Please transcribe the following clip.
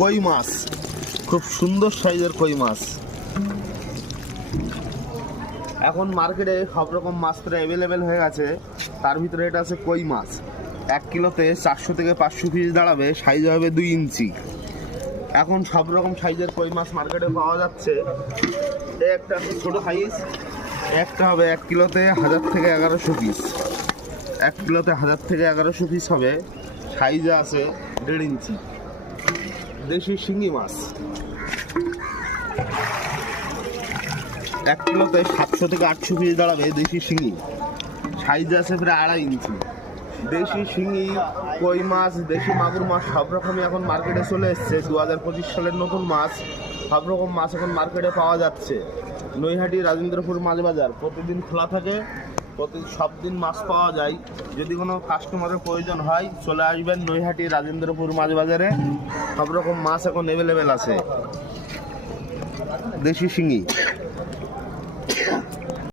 কই মাছ, খুব সুন্দর সাইজের কই মাছ। এখন মার্কেটে সব রকম মাছ প্রায় অ্যাভেলেবেল হয়ে গেছে, তার ভিতরে এটা আছে কই মাছ। 1 কিলোতে 400 থেকে 500 পিস দাঁড়াবে, সাইজ হবে 2 ইঞ্চি। এখন সব রকম সাইজের কই মাছ মার্কেটে পাওয়া যাচ্ছে। একটা ছোটো সাইজ, একটা হবে 1 কিলোতে 1000 থেকে 1100 পিস। 1 কিলোতে 1000 থেকে 1100 পিস হবে, সাইজে আছে 1.5 ইঞ্চি। দেশি শিঙি মাছ 1 কিলোতে 700 থেকে 800 পিস দাঁড়াবে, দেশি শিঙি, সাইজ আছে প্রায় 2.5 ইঞ্চি। দেশি শিঙি, কই মাছ, দেশি মাগুর মাছ সব রকমই এখন মার্কেটে চলে এসছে। 2025 সালের নতুন মাছ, সব রকম মাছ এখন মার্কেটে পাওয়া যাচ্ছে। নৈহাটি রাজেন্দ্রপুর মাছ বাজার প্রতিদিন খোলা থাকে, সব দিন মাছ পাওয়া যায়। যদি কোনো কাস্টমারের প্রয়োজন হয় চলে আসবেন নৈহাটি রাজেন্দ্রপুর মাছ বাজারে, সব রকম মাছ এখন অ্যাভেলেবেল আছে। দেশি শিঙি